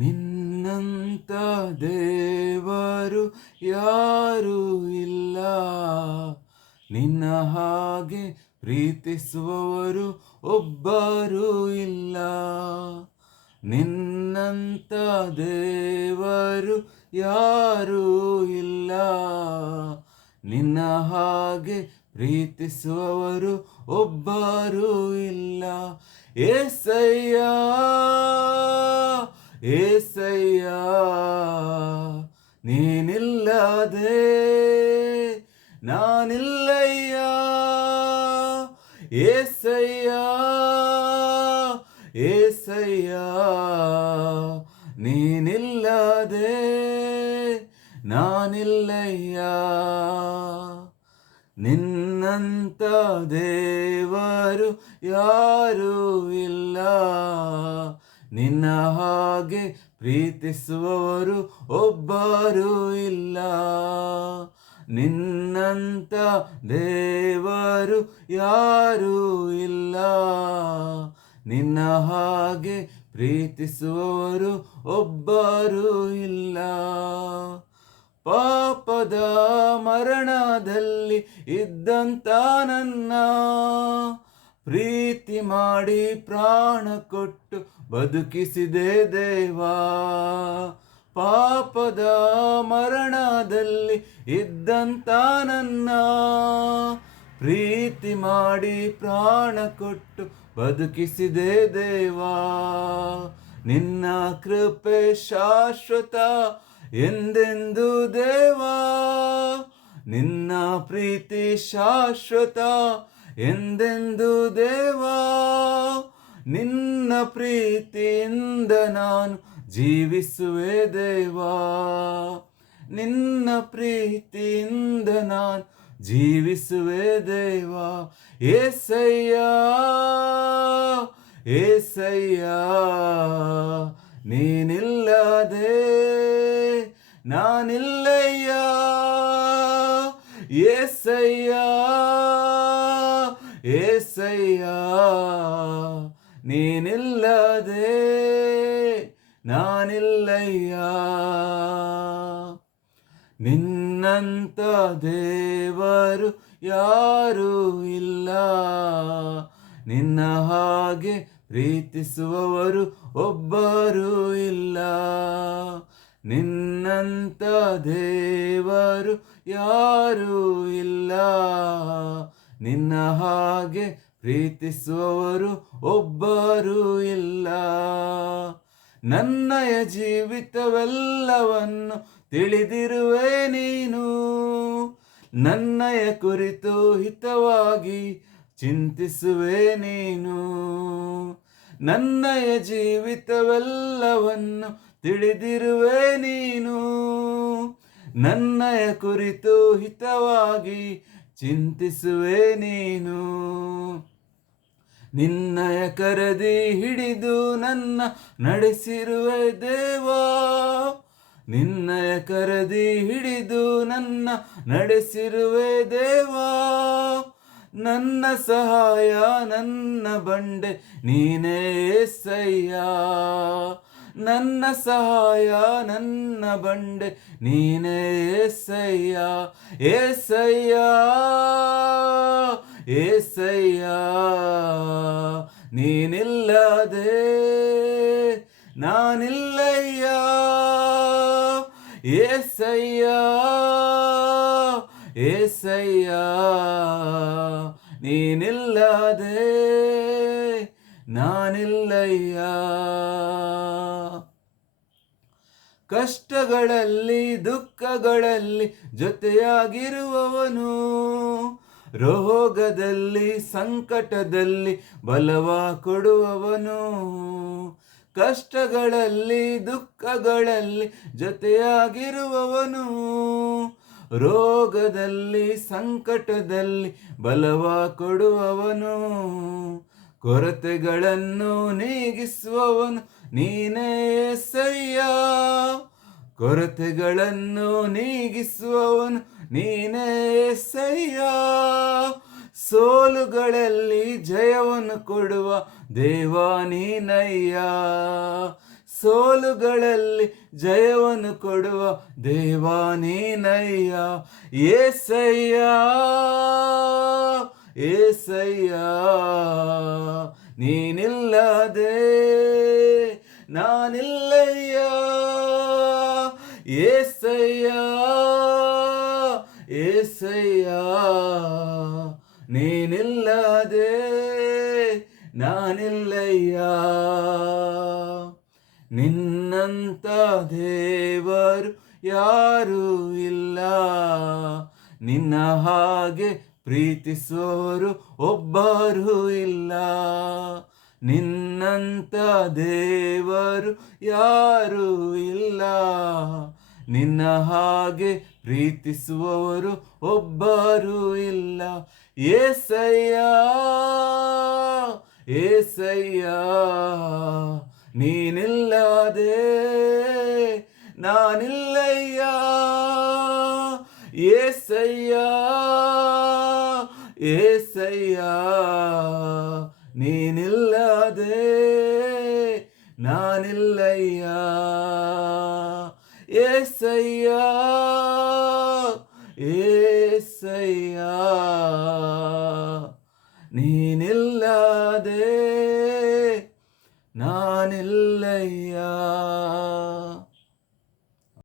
ನಿನ್ನಂತ ದೇವರು ಯಾರೂ ಇಲ್ಲ, ನಿನ್ನ ಹಾಗೆ ಪ್ರೀತಿಸುವವರು ಒಬ್ಬರೂ ಇಲ್ಲ. ನಿನ್ನಂತ ದೇವರು ಯಾರೂ ಇಲ್ಲ, ನಿನ್ನ ಹಾಗೆ ಪ್ರೀತಿಸುವವರು ಒಬ್ಬರೂ ಇಲ್ಲ. ಏಸಯ್ಯ ಏಸಯ್ಯ, ನೀನಿಲ್ಲದೆ ನಾನಿಲ್ಲಯ್ಯ. ಏಸಯ್ಯ ಏಸಯ್ಯ, ನೀನಿಲ್ಲದೆ ನಾನಿಲ್ಲಯ್ಯ. ನಿನ್ನಂತ ದೇವರು ಯಾರೂ ಇಲ್ಲ, ನಿನ್ನ ಹಾಗೆ ಪ್ರೀತಿಸುವವರು ಒಬ್ಬರೂ ಇಲ್ಲ. ನಿನ್ನಂತ ದೇವರು ಯಾರೂ ಇಲ್ಲ, ನಿನ್ನ ಹಾಗೆ ಪ್ರೀತಿಸುವವರು ಒಬ್ಬರೂ ಇಲ್ಲ. ಪಾಪದ ಮರಣದಲ್ಲಿ ಇದ್ದಂತ ನನ್ನ ಪ್ರೀತಿ ಮಾಡಿ ಪ್ರಾಣ ಕೊಟ್ಟು ಬದುಕಿಸಿದೆ ದೇವಾ. ಪಾಪದ ಮರಣದಲ್ಲಿ ಇದ್ದಂತ ನನ್ನ ಪ್ರೀತಿ ಮಾಡಿ ಪ್ರಾಣ ಕೊಟ್ಟು ಬದುಕಿಸಿದೆ ದೇವಾ. ನಿನ್ನ ಕೃಪೆ ಶಾಶ್ವತ ಎಂದೆಂದು ದೇವಾ, ನಿನ್ನ ಪ್ರೀತಿ ಶಾಶ್ವತ ಎಂದೆಂದು ದೇವಾ. ನಿನ್ನ ಪ್ರೀತಿಯಿಂದ ನಾನು ಜೀವಿಸುವೆ ದೇವಾ, ನಿನ್ನ ಪ್ರೀತಿಯಿಂದ ನಾನು ಜೀವಿಸುವೆ ದೇವಾ. ಏಸಯ್ಯ ಏಸಯ್ಯ, ನೀನಿಲ್ಲದೆ ನಾನಿಲ್ಲಯ್ಯ. ಏಸಯ್ಯ ಏಸಯ್ಯ, ನೀನಿಲ್ಲದೆ ನಾನಿಲ್ಲಯ್ಯ. ನಿನ್ನಂತ ದೇವರು ಯಾರೂ ಇಲ್ಲ, ನಿನ್ನ ಹಾಗೆ ಪ್ರೀತಿಸುವವರು ಒಬ್ಬರೂ ಇಲ್ಲ. ನಿನ್ನಂತ ದೇವರು ಯಾರೂ ಇಲ್ಲ, ನಿನ್ನ ಹಾಗೆ ಪ್ರೀತಿಸುವವರು ಒಬ್ಬರೂ ಇಲ್ಲ. ನನ್ನಯ ಜೀವಿತವೆಲ್ಲವನ್ನು ತಿಳಿದಿರುವೆ ನೀನು, ನನ್ನಯ ಕುರಿತು ಹಿತವಾಗಿ ಚಿಂತಿಸುವೆ ನೀನು. ನನ್ನಯ ಜೀವಿತವೆಲ್ಲವನ್ನು ತಿಳಿದಿರುವೆ ನೀನು, ನನ್ನಯ ಕುರಿತು ಹಿತವಾಗಿ ಚಿಂತಿಸುವೆ ನೀನು. ನಿನ್ನಯ ಕರದಿ ಹಿಡಿದು ನನ್ನ ನಡೆಸಿರುವೆ ದೇವಾ, ನಿನ್ನಯ ಕರದಿ ಹಿಡಿದು ನನ್ನ ನಡೆಸಿರುವೆ ದೇವಾ. ನನ್ನ ಸಹಾಯ ನನ್ನ ಬಂಡೆ ನೀನೇ ಏಸಯ್ಯ, ನನ್ನ ಸಹಾಯ ನನ್ನ ಬಂಡೆ ನೀನೇ ಏಸಯ್ಯ. ಏಸಯ್ಯ ಏಸಯ್ಯ, ನೀನಿಲ್ಲದೆ ನಾನಿಲ್ಲಯ್ಯ. ಏಸಯ್ಯ ಏಸಯ್ಯ, ನೀನಿಲ್ಲದೆ ನಾನಿಲ್ಲಯ್ಯ. ಕಷ್ಟಗಳಲ್ಲಿ ದುಃಖಗಳಲ್ಲಿ ಜೊತೆಯಾಗಿರುವವನು, ರೋಗದಲ್ಲಿ ಸಂಕಟದಲ್ಲಿ ಬಲವ ಕೊಡುವವನು. ಕಷ್ಟಗಳಲ್ಲಿ ದುಃಖಗಳಲ್ಲಿ ಜೊತೆಯಾಗಿರುವವನು, ರೋಗದಲ್ಲಿ ಸಂಕಟದಲ್ಲಿ ಬಲವ ಕೊಡುವವನು. ಕೊರತೆಗಳನ್ನು ನೀಗಿಸುವವನು ನೀನೇ ಏಸಯ್ಯ, ಕೊರತೆಗಳನ್ನು ನೀಗಿಸುವವನು ನೀನೇ ಏಸಯ್ಯ. ಸೋಲುಗಳಲ್ಲಿ ಜಯವನ್ನು ಕೊಡುವ ದೇವ ನೀನಯ್ಯ, ಸೋಲುಗಳಲ್ಲಿ ಜಯವನ್ನು ಕೊಡುವ ದೇವ ನೀನಯ್ಯ. ಏಸಯ್ಯ ಏಸಯ್ಯ ನೀನಿಲ್ಲದೆ ನಾನಿಲ್ಲಯ್ಯ. ಏಸಯ್ಯ ಏಸಯ್ಯ ನೀನಿಲ್ಲದೆ ನಾನಿಲ್ಲಯ್ಯ. ನಿನ್ನಂತ ದೇವರು ಯಾರೂ ಇಲ್ಲ, ನಿನ್ನ ಹಾಗೆ ಪ್ರೀತಿಸೋರು ಒಬ್ಬರೂ ಇಲ್ಲ. ನಿನ್ನಂತ ದೇವರು ಯಾರೂ ಇಲ್ಲ, ನಿನ್ನ ಹಾಗೆ ಪ್ರೀತಿಸುವವರು ಒಬ್ಬರೂ ಇಲ್ಲ. ಏಸಯ್ಯ ಏಸಯ್ಯ ನೀನಿಲ್ಲದೆ ನಾನಿಲ್ಲಯ್ಯ. ಏಸಯ್ಯ ಏಸಯ್ಯ ನೀನಿಲ್ಲದೆ ನಾನಿಲ್ಲಯ್ಯ. ಏಸಯ್ಯ ಏಸಯ್ಯ ನೀನಿಲ್ಲದೆ ನಾನಿಲ್ಲಯ್ಯ.